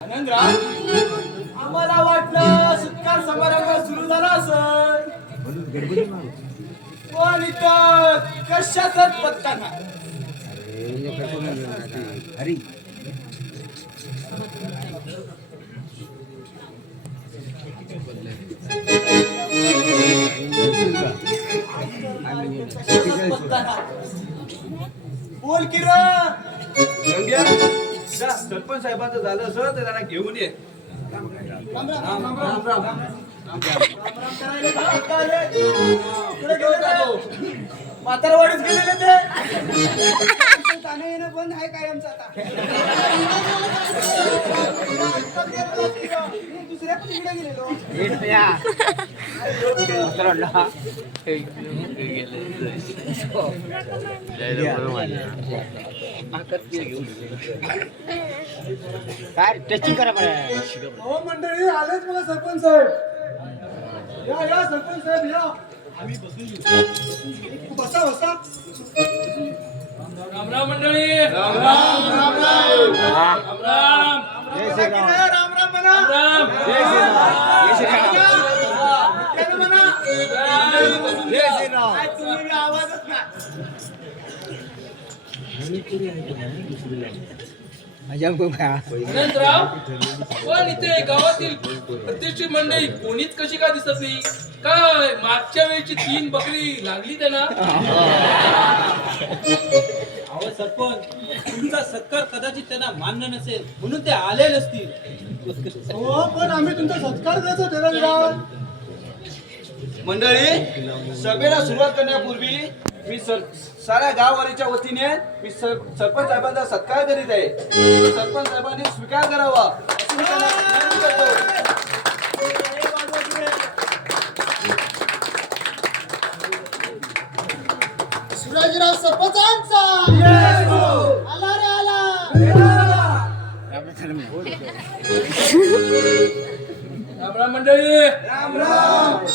आनंदराव, आम्हाला वाटलं सत्कार समारंभ सुरू झाला असेल, पण इथं कशाचाच पत्ता नाही. बोल की रे सरपंच साहेबांचं झालं असं तर त्यांना घेऊन ये. राम राम राम राम राम राम करायला कुठे गेले? म्हातारवाडीत गेलेले ते जाणं येणं बंद आहे काय आमचं आता. दुसऱ्या पण इकडे गेलेलो. काय टेस्टिंग करा बरं. हो मंडळी, आलेच मला सरपंच साहेब. या या सरपंच साहेब या. आम्ही बसून येऊ. बसा बसा. राम राम मंडळी. राम राम राम राम राम राम. जय श्रीराम. राम राम म्हणा. राम. जय श्रीराम. जय श्रीराम. त्यानं म्हणा. जय श्रीराम. काय तुम्ही बी आवाजच नाही. अनंतराव, पण इथे गावातील प्रतिष्ठित मंडळी कोणीच कशी का दिसत नाही? काय मागच्या वेळची 3 बकरी लागली त्यांना? अहो सरपंच, तुमचा सत्कार कदाचित त्यांना मान्य नसेल म्हणून ते आले नसतील. हो, पण आम्ही तुमचा सत्कार करायचो तेलंगणात. मंडळी, सभेला सुरुवात करण्यापूर्वी मी साऱ्या गाववारीच्या वतीने मी सरपंच साहेबांचा सत्कार करीत आहे. सरपंच साहेबांनी स्वीकार करावा अशी मी त्यांना विनंती करतो. शिवाजीराव सरपंचांचा आला रे आला. राम राम मंडळी. राम राम.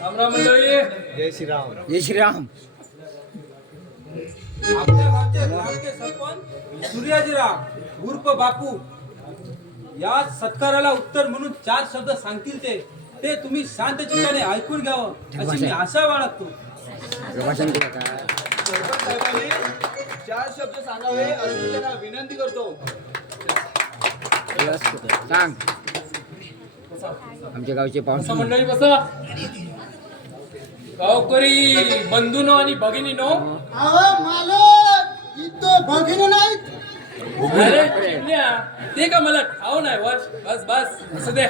राम राम मंडळी. जय श्रीराम. जय श्रीराम. आपल्या गावचे लाडके सरपंच सूर्याजीराव उर्फ बापू या सत्काराला उत्तर म्हणून 4 शब्द सांगतील ते तुम्ही शांत चित्ताने ऐकून घ्यावं अशी मी आशा बाळगतो. सरपंच साहेबांनी 4 शब्द सांगावे अशी मी त्यांना विनंती करतो. सांग. आमच्या गावचे बसा पाहुणे. मंडळी बसा. गावकरी बंधूनो आणि भगिनीनो, अहो मालक, इथं भगिनी नाहीत. अरे चिमण्या, ते का मला ठाव नाही. बस बस असू दे.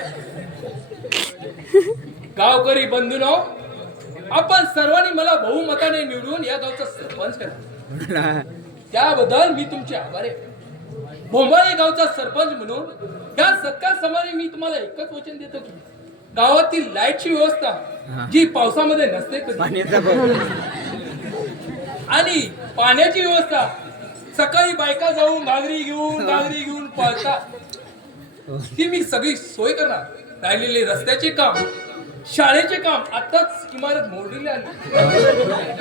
गावकरी बंधूनो, आपण सर्वांनी मला बहुमताने निवडून या गावचा सरपंच करा. त्याबद्दल मी तुमचे आभारी आहे. भोंबाळे गावचा सरपंच म्हणून या सत्कार समारंभी मी तुम्हाला एकच वचन देतो की गावातील लाईटची व्यवस्था जी पावसामध्ये नसते कधी, पाण्याचा बघ. आणि पाण्याची व्यवस्था सकाळी बायका जाऊन घागरी घेऊन पळतात ती मी सगळी सोय करणार. राहिलेले रस्त्याचे काम, शाळेचे काम, आताच इमारत मोडलेली आली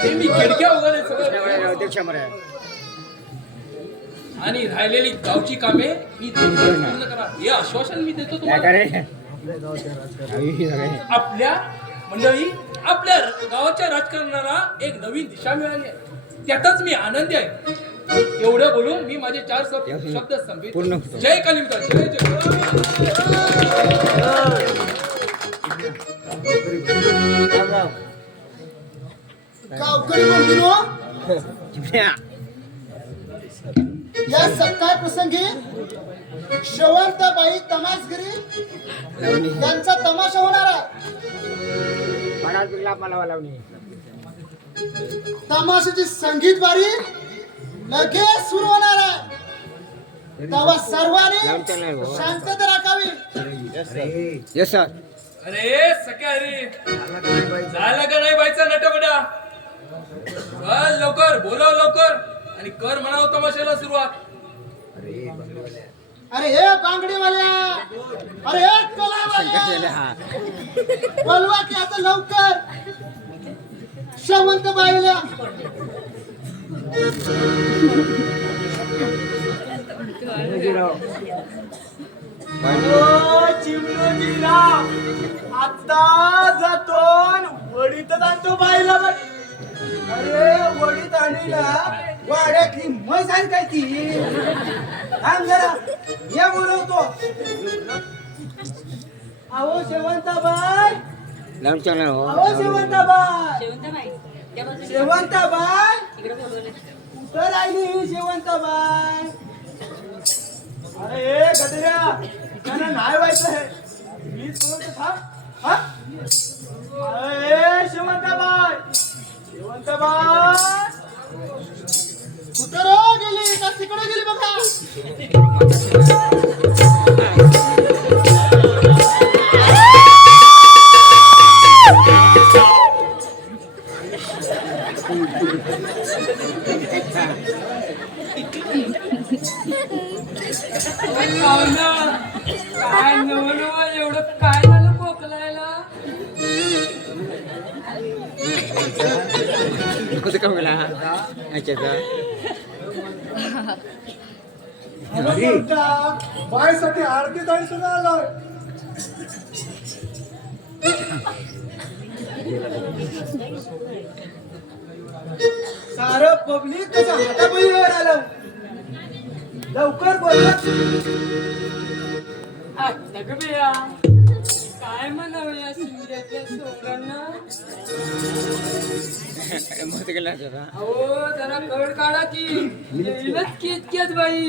ते मी खिडक्या वगैरे सगळं, आणि राहिलेली गावची कामे मी पूर्ण करणार हे आश्वासन मी देतो तुम्हाला. आपल्या मंडळी, आपल्या गावाच्या राजकारणाला एक नवीन दिशा मिळाली आहे, त्यातच मी आनंदी आहे. एवढं बोलून मी माझे 4 शब्द संपवितो. जय कालिमता. जय जय. गावकरी बंधूंनो, या सत्कार प्रसंगी श्रवंतबाई तमासगिरी यांचा तमाशा होणार आहे. तमाशाची संगीत वारी लगेच सुरू होणार आहे. तेव्हा सर्वांनी शांतता राखावी. Yes sir. अरे सख्या रे, झाला का नाही बाईचा नटबडा? चल लवकर, बोलव लवकर आणि कर म्हणाव तमाशाला सुरुवात. अरे हे बांगडीवाल्या, अरे हे कलावाल्या, बोलवा की आता लवकर. श्रवंत बाईला चिमणोजीला आता जातो वडीत आणतो बाईला बघ. अरे वडीत आणीला वाड्यातली म्हैस आहे काय ती थांब जरा ये बोलवतो. अहो शेवंताबाई, अहो शेवंताबाई, शेवंताबाई कुठं राहिली ही शेवंताबाई? अरे गदऱ्या त्यांना नाही व्हायचं आहे मी बोलतो थांब. हा अरे शेवंताबाई, शेवंताबाई कुठं रो गेली का तिकडे गेली बघा. काय नवं एवढं काय झालं खोकलायला? बायसाठी आरती ताई सुद्धा आलोय. सारं पब्लिक त्याच्या हाताबळीवर आलं. लवकर बोल. काय म्हणावं या शिंद्याच्या सोंगांना? अहो जरा कळ काढा की येईलच की इतक्याच बाई.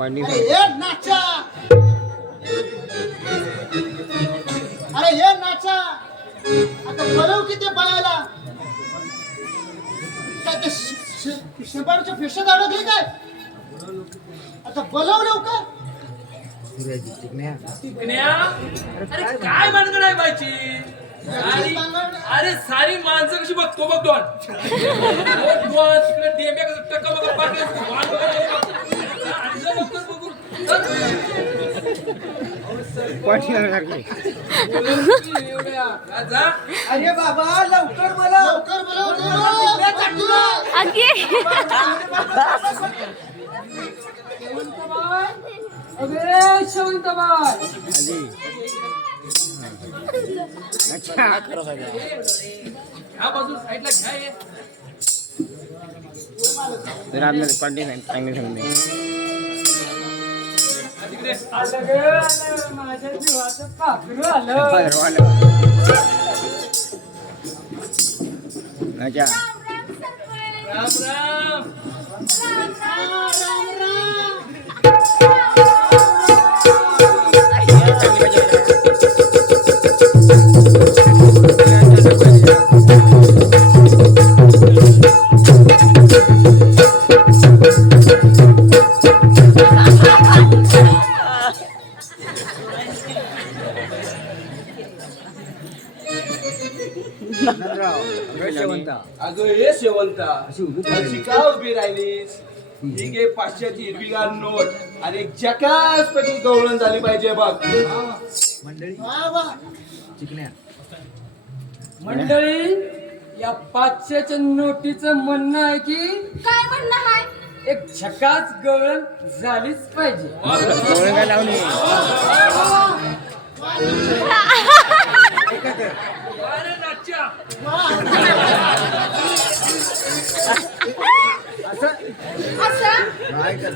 अरे ये नाचा, अरे ये नाचा. आता बोलव किती बायाला काय ते शिबारच्या फेशात अडकले काय? आता बोलव लवकर. अरे काय भानगड आहे बायची? अरे सारी माणसं कशी बघतो बघ दोन तिकडे डेब्या टक्का बघा अरे बाबा लवकर बोला, लवकर अरे शेवंताबाई ह्या बाजू साईडला घ्या ये. तिकडे माझ्या जीवाचं पाखरू आलं. राम राम. अगं हे शेवंता अशी का उभी राहिलीस? ही घे 500ची हिरवीगार नोट आणि एक जकासपैकी गवळण झाली पाहिजे बघ. मंडळी या 500च्या नोटीचं म्हणणं आहे की काय म्हणणं आहे? एक झकास गवळण झालीच पाहिजे. अरे नाच्या. असं ऐका